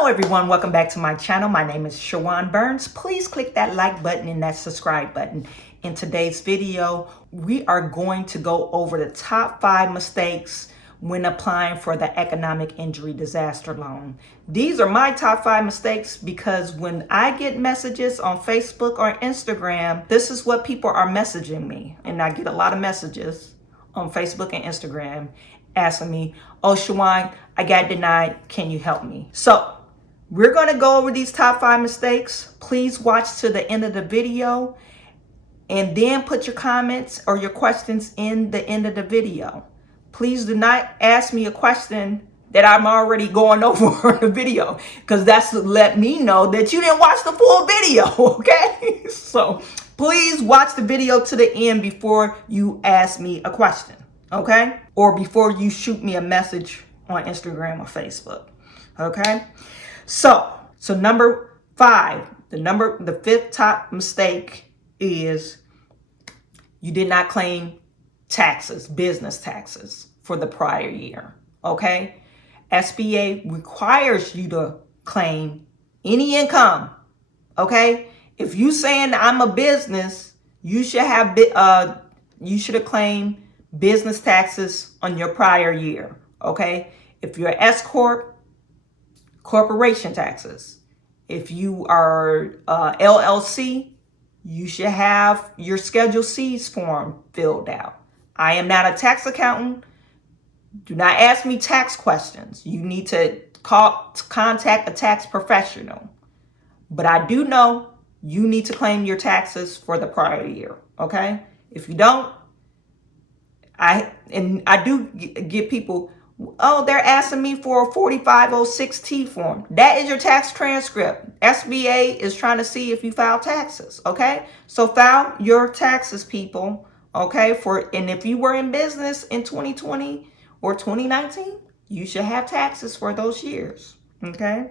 Hello everyone, welcome back to my channel. My name is Chawanne Burns. Please click that like button and that subscribe button. In today's video, we are going to go over the top 5 mistakes when applying for the economic injury disaster loan. These are my top 5 mistakes because when I get messages on Facebook or Instagram, this is what people are messaging me. And I get a lot of messages on Facebook and Instagram asking me, oh, Chawanne, I got denied. Can you help me? So we're going to go over these top 5 mistakes. Please watch to the end of the video and then put your comments or your questions in the end of the video. Please do not ask me a question that I'm already going over in the video, because that's to let me know that you didn't watch the full video, okay? So please watch the video to the end before you ask me a question, okay? Or before you shoot me a message on Instagram or Facebook, okay? So number 5, the 5th top mistake is you did not claim taxes, business taxes for the prior year, okay? SBA requires you to claim any income, okay? If you saying I'm a business, you should have claimed business taxes on your prior year, okay? If you're an S Corp, corporation taxes. If you are LLC, you should have your Schedule C's form filled out. I am not a tax accountant. Do not ask me tax questions. You need to contact a tax professional. But I do know you need to claim your taxes for the prior year, okay? If you don't, I do get people, oh, they're asking me for a 4506T form. That is your tax transcript. SBA is trying to see if you file taxes, okay? So file your taxes, people, okay? And if you were in business in 2020 or 2019, you should have taxes for those years, okay?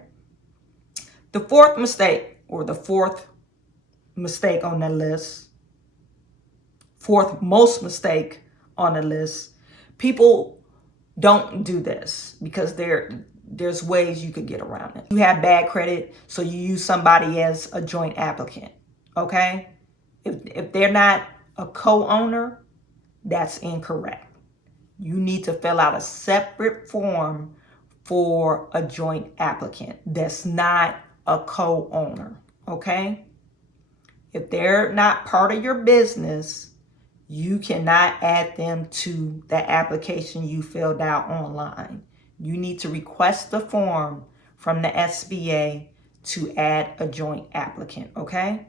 The 4th mistake, or the 4th mistake on the list, 4th most mistake on the list, people don't do this because there's ways you could get around it. You have bad credit, so you use somebody as a joint applicant, okay? If they're not a co-owner, that's incorrect. You need to fill out a separate form for a joint applicant that's not a co-owner, okay? If they're not part of your business, you cannot add them to the application you filled out online. You need to request the form from the SBA to add a joint applicant, okay?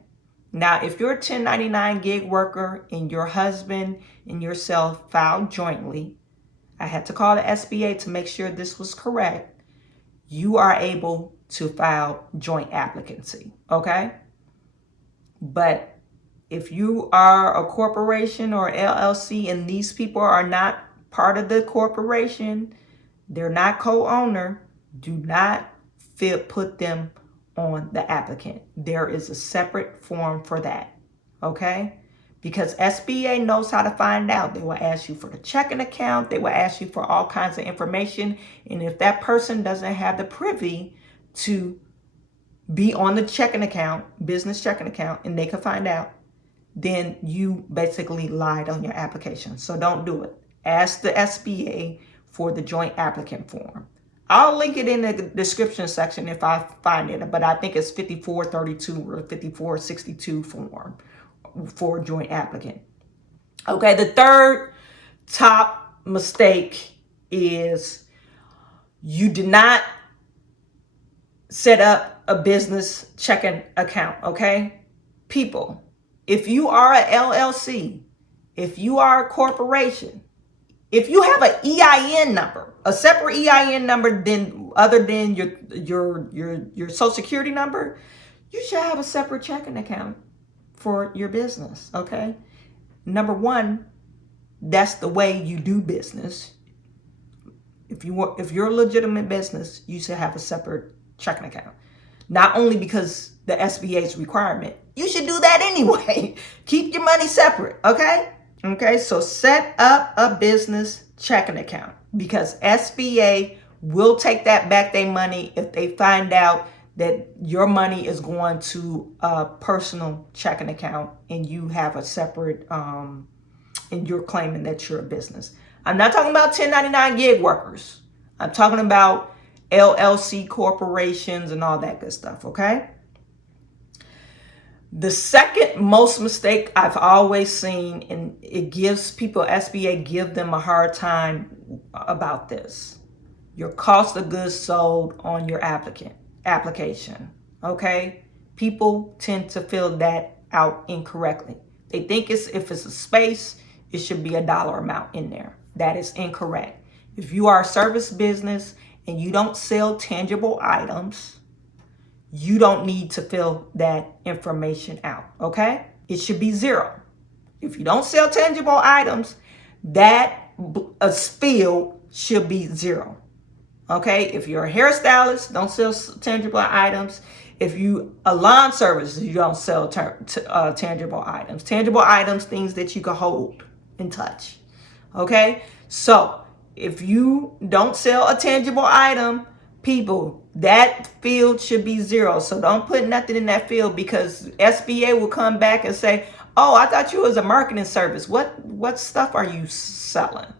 Now, if you're a 1099 gig worker and your husband and yourself filed jointly, I had to call the SBA to make sure this was correct, you are able to file joint applicancy, okay? But if you are a corporation or LLC and these people are not part of the corporation, they're not co-owner, do not put them on the applicant. There is a separate form for that, okay? Because SBA knows how to find out. They will ask you for the checking account. They will ask you for all kinds of information. And if that person doesn't have the privy to be on the checking account, business checking account, and they can find out, then you basically lied on your application. So don't do it. Ask the SBA for the joint applicant form. I'll link it in the description section if I find it, but I think it's 5432 or 5462 form for joint applicant. Okay, the 3rd top mistake is you did not set up a business checking account, okay? People, if you are a LLC, if you are a corporation, if you have an EIN number, a separate EIN number other than your social security number, you should have a separate checking account for your business, okay? Number 1, that's the way you do business. If you're a legitimate business, you should have a separate checking account. Not only because the SBA's requirement, you should do that anyway. Keep your money separate, okay? Okay, so set up a business checking account because SBA will take that back their money if they find out that your money is going to a personal checking account and you have a separate, and you're claiming that you're a business. I'm not talking about 1099 gig workers. I'm talking about LLC corporations and all that good stuff, okay? The second most mistake I've always seen, and it gives people, SBA give them a hard time about this, your cost of goods sold on your application, okay? People tend to fill that out incorrectly. They think if it's a space, it should be a dollar amount in there. That is incorrect. If you are a service business and you don't sell tangible items, you don't need to fill that information out, okay? It should be 0. If you don't sell tangible items, that field should be 0, okay? If you're a hairstylist, don't sell tangible items. If you a lawn service, you don't sell tangible items. Tangible items, things that you can hold and touch, okay? So if you don't sell a tangible item, people, that field should be 0. So don't put nothing in that field, because SBA will come back and say, oh, I thought you was a marketing service. What stuff are you selling?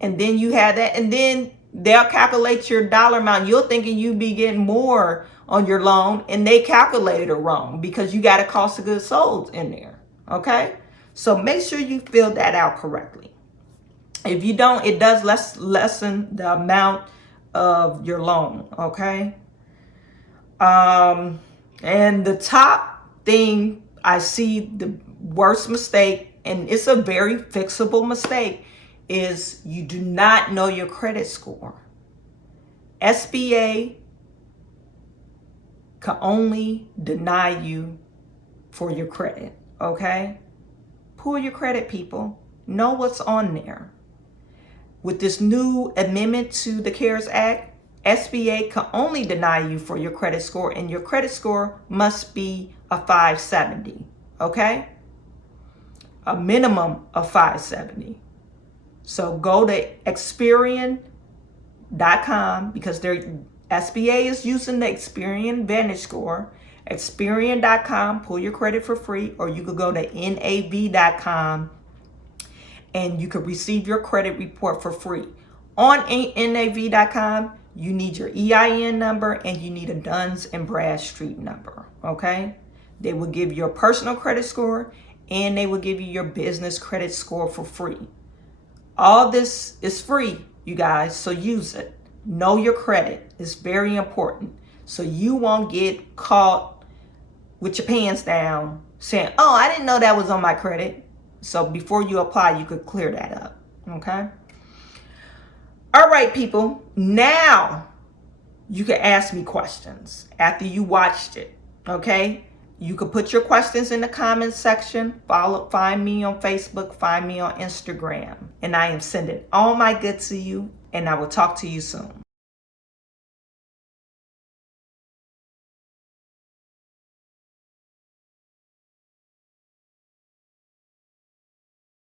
And then you have that, and then they'll calculate your dollar amount. You're thinking you be getting more on your loan, and they calculated it wrong because you got a cost of goods sold in there, okay? So make sure you fill that out correctly. If you don't, it does lessen the amount of your loan, okay? And the top thing I see, the worst mistake, and it's a very fixable mistake, is you do not know your credit score. SBA can only deny you for your credit, okay? Pull your credit, people. Know what's on there. With this new amendment to the CARES Act, SBA can only deny you for your credit score, and your credit score must be a 570, okay? A minimum of 570. So go to Experian.com, because SBA is using the Experian Vantage Score. Experian.com, pull your credit for free, or you could go to NAV.com and you could receive your credit report for free. On NAV.com, you need your EIN number and you need a Duns and Bradstreet number, okay? They will give you a personal credit score and they will give you your business credit score for free. All this is free, you guys, so use it. Know your credit. It's very important. So you won't get caught with your pants down saying, oh, I didn't know that was on my credit. So before you apply, you could clear that up, okay? All right, people. Now you can ask me questions after you watched it, okay? You can put your questions in the comments section. Find me on Facebook. Find me on Instagram. And I am sending all my good to you, and I will talk to you soon.